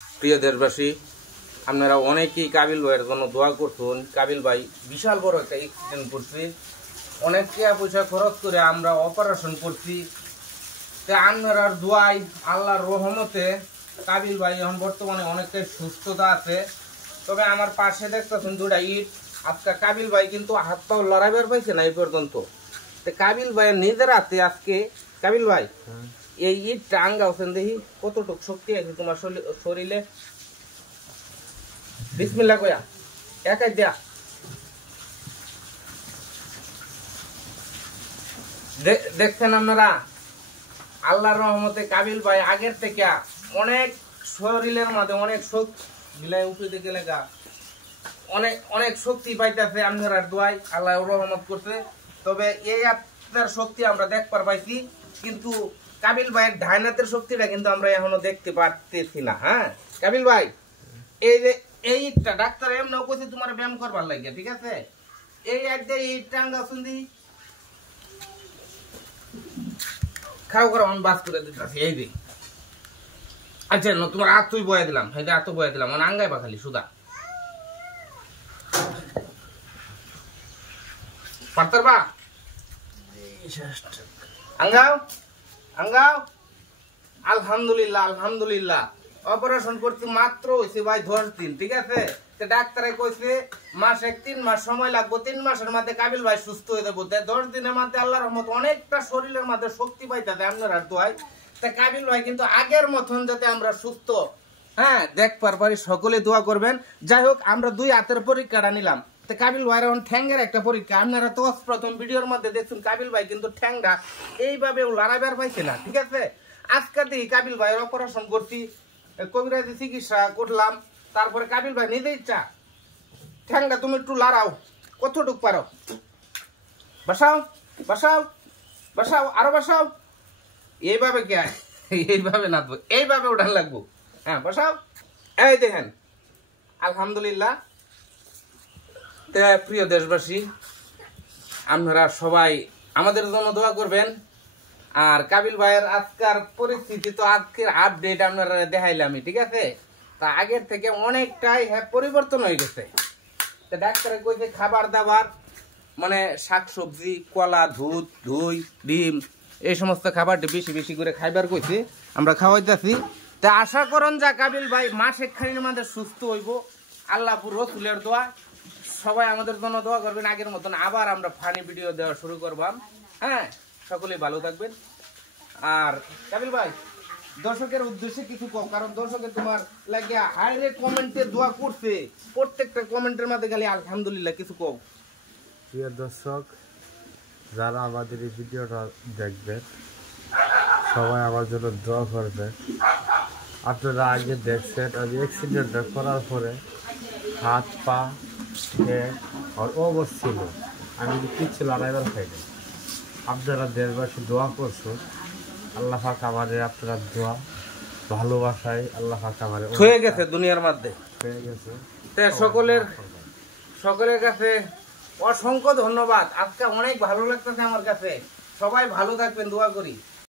প্রিয় দেশবাসী, আপনারা অনেকেই কাবিল ভাইয়ের জন্য দোয়া করছেন। কাবিল ভাই বিশাল বড় একটা অ্যাক্সিডেন্ট করছি, অনেক টাকা পয়সা খরচ করে আমরা অপারেশন করছি। তো আপনারা দোয়াই আল্লাহর রহমতে কাবিল ভাই এখন বর্তমানে অনেকটাই সুস্থতা আছে। তবে আমার পাশে দেখতেছেন দুটা ইট। আজকে কাবিল ভাই কিন্তু হাত পাও লড়াইবার পাইছে না এই পর্যন্ত। তো কাবিল ভাইয়ের নিজের হাতে আজকে, কাবিল ভাই এই ইট টাঙ্গাওছেন, দেখি কতটুকু শক্তি আছে তোমার শরীরে। বিসমিল্লাহ কয়া একাই দেয়া। দেখছেন আপনারা, আল্লাহর রহমতে কাবিল ভাই আগের থেকে অনেক শরীরের মধ্যে অনেক শক্তি বিলাই উঠে গেলে গা অনেক অনেক শক্তি পাইতেছে। আপনার দোয়াই আল্লাহ রহমত করছে। তবে এই আপনার শক্তি আমরা দেখবার পাইছি, কিন্তু কাবিল ভাইয়ের ঢাইনাতের শক্তিটা কিন্তু আমরা এখনো দেখতে পারতেছি না। হ্যাঁ কাবিল ভাই, এই যে এইটা ডাক্তার এমনও কইছে তোমার ব্যায়াম করবার লাগে, ঠিক আছে? এই একটা ইট টাঙ্গা শুনদি খাও করে অন বাস করে দিতেছি। এই যে আচ্ছা তোমার হাত তুই বয়ে দিলাম, এই যে হাত বয়ে দিলাম, মানে আঙ্গাই বা খালি সুদা পারতার বা আঙ্গাও আঙ্গাও। আলহামদুলিল্লাহ আলহামদুলিল্লাহ, অপারেশন করতে মাত্র হয়েছে ভাই 10 দিন, ঠিক আছে? ডাক্তারে কইছে মাসে 3 মাস সময় লাগবে, 3 মাসের মধ্যে কাবিল ভাই সুস্থ হয়ে যাবো। 10 দিনের মধ্যে আল্লাহর রহমত অনেকটা শরীরের মধ্যে শক্তি পাইতেছে আপনার আর দোয়াই। তা কাবিল ভাই কিন্তু আগের মতন যাতে আমরা সুস্থ হ্যাঁ দেখবার পারি, সকলে দোয়া করবেন। যাই হোক, আমরা 2 হাতের পরীক্ষাটা নিলাম। তো কাবিল ভাইয়ের এখন ঠ্যাঙ্গের একটা পরীক্ষা। আপনারা তো প্রথম ভিডিওর মধ্যে দেখছেন কাবিল ভাই কিন্তু ঠ্যাংটা এইভাবে লড়াইবার পাইছে না, ঠিক আছে? আজকে দিই কাবিল ভাইয়ের অপারেশন করছি, কবিরাজি চিকিৎসা করলাম। তারপরে কাবিল ভাই নিজে ইচ্ছা ঠ্যাংটা তুমি একটু লড়াও, কতটুক পারো বসাও বসাও বসাও, আরো বসাও। এইভাবে কে এইভাবে না, এইভাবে উঠান লাগবো। হ্যাঁ বসাও। এই দেখেন আলহামদুলিল্লাহ। প্রিয় দেশবাসী, আপনারা সবাই আমাদের জন্য দোয়া করবেন। আর কাবিল ভাইয়ের আজকের পরিস্থিতি তো আজকের আপডেট আপনারা দেখাইলাম, ঠিক আছে? তা আগের থেকে অনেকটাই পরিবর্তন হয়ে গেছে। তা ডাক্তারে কইছে খাবার দাবার মানে শাকসবজি, কলা, দুধ, দই, ডিম এই সমস্ত খাবারটি বেশি বেশি করে খাইবার কইছে, আমরা খাওয়াইতেছি। তা আশা করুন যা কাবিল ভাই মাসে খানির মধ্যে সুস্থ হইব, আল্লাহপুর রসুলের দোয়া। সবাই আমাদের জন্য দোয়া করবেন। আগের মতন আবার আমরা ফানি ভিডিও দেওয়া শুরু করবাম। হ্যাঁ, সকলে ভালো থাকবেন। আর কাবিল ভাই দর্শকের উদ্দেশ্যে কিছু কম, কারণ দর্শকের তোমার লাগিয়া হাইরে কমেন্টে দোয়া করছে, প্রত্যেকটা কমেন্টের মধ্যে খালি আলহামদুলিল্লাহ, কিছু কম। প্রিয় দর্শক, যারা আমাদের এই ভিডিওটা দেখবেন সবাই আমার জন্য দোয়া করবেন। আপনারা আগে দেখছেন আমি অ্যাক্সিডেন্টটা করার পরে হাত পা আর অবস্থিত আমি কিচ্ছু লড়াইবার খাইনি। আপনারা দেশবাসী দোয়া করছো, আল্লাহ পাক আমাদের আপনারা দোয়া ভালোবাসায় আল্লাহ পাক আমাদের হয়ে গেছে দুনিয়ার মধ্যে হয়ে গেছে। সকলের কাছে অসংখ্য ধন্যবাদ। আজকে অনেক ভালো লাগতেছে আমার কাছে। সবাই ভালো থাকবেন, দোয়া করি।